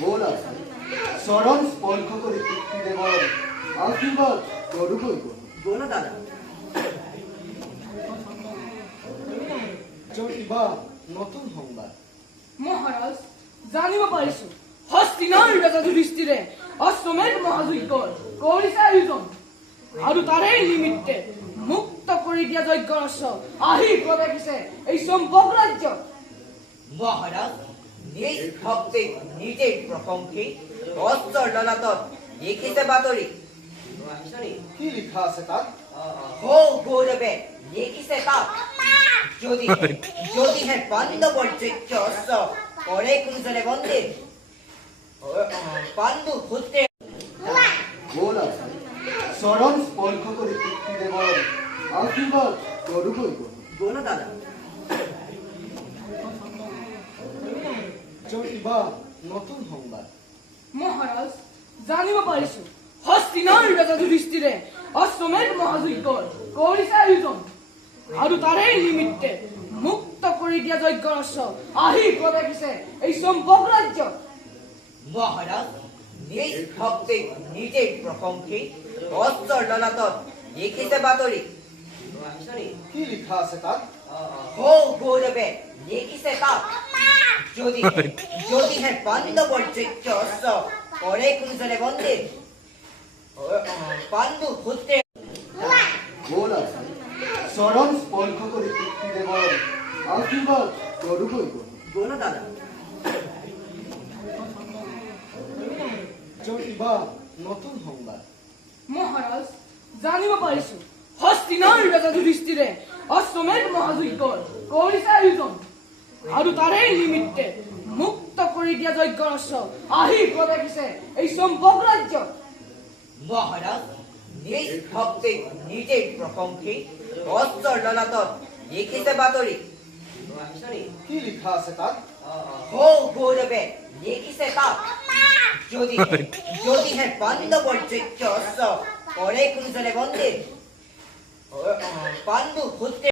বল আছে চৰণ স্পৰ্শ কৰে তৃপ্তি দেবৰ আশীৰ্বাদ কৰুকই বলো দাদা। কিবা নতুন সংবাদ মহাৰাজ জানিব পাৰিছো হস্তিনাৰ ৰজা যুধিষ্ঠিৰে অশ্বমেধ মহাযজ্ঞৰ কৰিছে আয়োজন আৰু তাৰে নিমিত্তে মুক্ত কৰি দিয়া যজ্ঞৰ অশ্ব আহি প্ৰৱেশিছে এই সম্ভোগ ৰাজ্য। মহাৰাজ নিজ ভক্তি নিজেই প্ৰশংসী অস্ত্ৰ ললাটত লিখিছে বাতৰি কি লিখা আছে তাত? হৌ গৌৰবে লিখিছে তাত যদিহে পাণ্ডৱৰ যোগ্য অস্ত্ৰ কৰে কোনজনে বন্দী পাণ্ডু পুত্ৰে বল আছে চৰণ স্পৰ্শ কৰে তৃপ্তি দেবৰ আশীৰ্বাদ কৰুকই বলো দাদা। কিবা নতুন সংবাদ মহাৰাজ জানিব পাৰিছো হস্তিনাৰ ৰজা যুধিষ্ঠিৰে অশ্বমেধ মহাযজ্ঞৰ কৰিছে আয়োজন আৰু তাৰে নিমিত্তে মুক্ত কৰি দিয়া যজ্ঞৰ অশ্ব আহি প্ৰৱেশিছে এই সম্ভোগ ৰাজ্য। মহাৰাজ নিজ ভক্তি নিজেই প্ৰশংসী অস্ত্ৰ ললাটত লিখিছে বাতৰি কি লিখা আছে তাত? হৌ গৌৰবে লিখিছে তাত যদিহে পাণ্ডৱৰ যোগ্য অস্ত্ৰ কৰে কোনজনে বন্দী পাণ্ডু পুত্ৰে বল আছে চৰণ স্পৰ্শ কৰে তৃপ্তি দেবৰ আশীৰ্বাদ কৰুকই বলো দাদা। কিবা নতুন সংবাদ মহাৰাজ জানিব পাৰিছো হস্তিনাৰ ৰজা যুধিষ্ঠিৰে অশ্বমেধ মহাযজ্ঞৰ কৰিছে আয়োজন আৰু তাৰে নিমিত্তে মুক্ত কৰি দিয়া যজ্ঞৰ অশ্ব আহি প্ৰৱেশিছে এই সম্ভোগ ৰাজ্য। মহাৰাজ নিজ ভক্তি নিজেই প্ৰশংসী অস্ত্ৰ ললাটত লিখিছে বাতৰি কি লিখা আছে তাত? হৌ গৌৰবে লিখিছে তাত যদিহে পাণ্ডৱৰ যোগ্য অস্ত্ৰ কৰে কোনজনে বন্দী পাণ্ডু পুত্ৰে